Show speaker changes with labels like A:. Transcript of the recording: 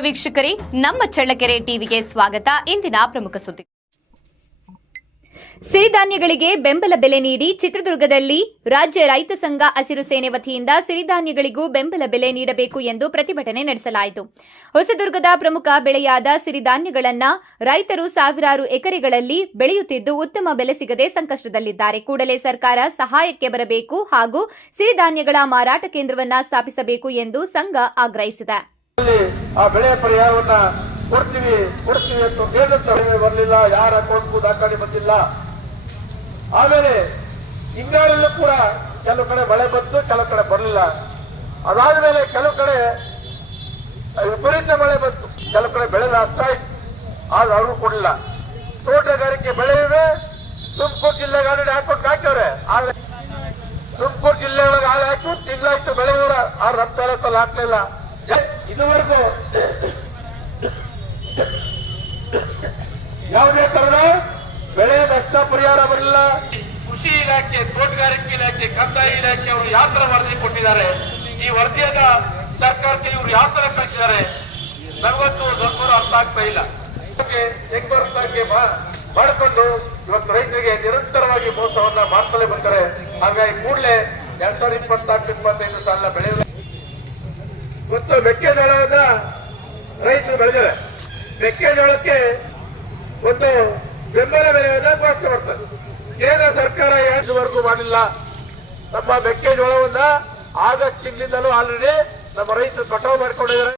A: ವೀಕ್ಷಕರೇ, ನಮ್ಮ ಚಳ್ಳಕೆರೆ ಟಿವಿಗೆ ಸ್ವಾಗತ. ಇಂದಿನ ಪ್ರಮುಖ ಸುದ್ದಿ. ಸಿರಿಧಾನ್ಯಗಳಿಗೆ ಬೆಂಬಲ ಬೆಲೆ ನೀಡಿ ಚಿತ್ರದುರ್ಗದಲ್ಲಿ ರಾಜ್ಯ ರೈತ ಸಂಘ ಹಸಿರು ಸೇನೆ ವತಿಯಿಂದ ಸಿರಿಧಾನ್ಯಗಳಿಗೂ ಬೆಂಬಲ ಬೆಲೆ ನೀಡಬೇಕು ಎಂದು ಪ್ರತಿಭಟನೆ ನಡೆಸಲಾಯಿತು. ಹೊಸದುರ್ಗದ ಪ್ರಮುಖ ಬೆಳೆಯಾದ ಸಿರಿಧಾನ್ಯಗಳನ್ನ ರೈತರು ಸಾವಿರಾರು ಎಕರೆಗಳಲ್ಲಿ ಬೆಳೆಯುತ್ತಿದ್ದು ಉತ್ತಮ ಬೆಲೆ ಸಿಗದೆ ಸಂಕಷ್ಟದಲ್ಲಿದ್ದಾರೆ. ಕೂಡಲೇ ಸರ್ಕಾರ ಸಹಾಯಕ್ಕೆ ಬರಬೇಕು ಹಾಗೂ ಸಿರಿಧಾನ್ಯಗಳ ಮಾರಾಟ ಕೇಂದ್ರವನ್ನ ಸ್ಥಾಪಿಸಬೇಕು ಎಂದು ಸಂಘ ಆಗ್ರಹಿಸಿದೆ.
B: ಆ ಬೆಳೆ ಪರಿಹಾರವನ್ನ ಕೊಡ್ತೀವಿ ಕೊಡ್ತೀವಿ ಅಂತ ಕಡಿಮೆ ಬರಲಿಲ್ಲ, ಯಾರ ಅಕೌಂಟ್ಗೂ ದಾಖಲೆ ಬಂದಿಲ್ಲ. ಆಮೇಲೆ ಹಿಂಗಾರಲ್ಲೂ ಕೂಡ ಕೆಲವು ಕಡೆ ಮಳೆ ಬಂತು, ಕೆಲವು ಕಡೆ ಬರಲಿಲ್ಲ. ಅದಾದ ಮೇಲೆ ಕೆಲವು ಕಡೆ ವಿಪರೀತ ಮಳೆ ಬಂತು. ಕೆಲವು ಕಡೆ ಬೆಳೆ ನಷ್ಟ ಆಯ್ತು. ಆದ್ರೆ ಅವರು ಕೊಡಲಿಲ್ಲ. ತೋಟಗಾರಿಕೆ ಬೆಳೆ ಇವೆ. ತುಮಕೂರು ಜಿಲ್ಲೆಗೆ ಆಲ್ರೆಡಿ ಹಾಕೊಂಡು ಹಾಕ್ಯವ್ರೆ. ಆದ್ರೆ ತುಮಕೂರು ಜಿಲ್ಲೆ ಒಳಗೆ ಹಾಲು ಹಾಕಿ ತಿಂಗಳಾಯ್ತು ಬೆಳೆ ಇವರ ಆ ತಾಲೂಕಲ್ಲಿ ಹಾಕ್ಲಿಲ್ಲ. ಇದುವರೆಗೂ ಯಾವುದೇ ಕಾರಣ ಬೆಳೆ ನಷ್ಟ ಪರಿಹಾರ ಬರಲಿಲ್ಲ. ಕೃಷಿ ಇಲಾಖೆ, ತೋಟಗಾರಿಕೆ ಇಲಾಖೆ, ಕಂದಾಯ ಇಲಾಖೆ ಅವರು ಯಾವ ತರ ವರದಿ ಕೊಟ್ಟಿದ್ದಾರೆ? ಈ ವರದಿಯನ್ನ ಸರ್ಕಾರಕ್ಕೆ ಇವರು ಯಾವ ತರ ಕಳಿಸಿದ್ದಾರೆ? ನಲವತ್ತು ಸ್ವಲ್ಪ ಅರ್ಥ ಆಗ್ತಾ ಇಲ್ಲ. ಹೆಂಗ್ ಬರುತ್ತೆ ಮಾಡಿಕೊಂಡು ಇವತ್ತು ರೈತರಿಗೆ ನಿರಂತರವಾಗಿ ಮೋಸವನ್ನ ಮಾಡ್ತಲೇ ಬರ್ತಾರೆ. ಹಾಗಾಗಿ ಕೂಡಲೇ ಎರಡ್ ಸಾವಿರದ ಇಪ್ಪತ್ನಾಲ್ಕು, ಇಪ್ಪತ್ತೈದು ಸಾಲ ಬೆಳೆ ಮತ್ತು ಮೆಕ್ಕೆಜೋಳವನ್ನ ರೈತರು ಬೆಳೆದಿದ್ದಾರೆ ಮೆಕ್ಕೆಜೋಳಕ್ಕೆ ಒಂದು ಬೆಂಬಲ ಬೆಲೆಯನ್ನ ಘೋಷಣೆ ಮಾಡ್ತಾರೆ. ಕೇಂದ್ರ ಸರ್ಕಾರ ಎರಡುವರೆಗೂ ಮಾಡಿಲ್ಲ. ನಮ್ಮ ಮೆಕ್ಕೆಜೋಳವನ್ನ ಆಗಸ್ಟ್ ತಿಂಗಳಿಂದಲೂ ಆಲ್ರೆಡಿ ನಮ್ಮ ರೈತರು ಕಟಾವು ಮಾಡ್ಕೊಂಡಿದ್ದಾರೆ.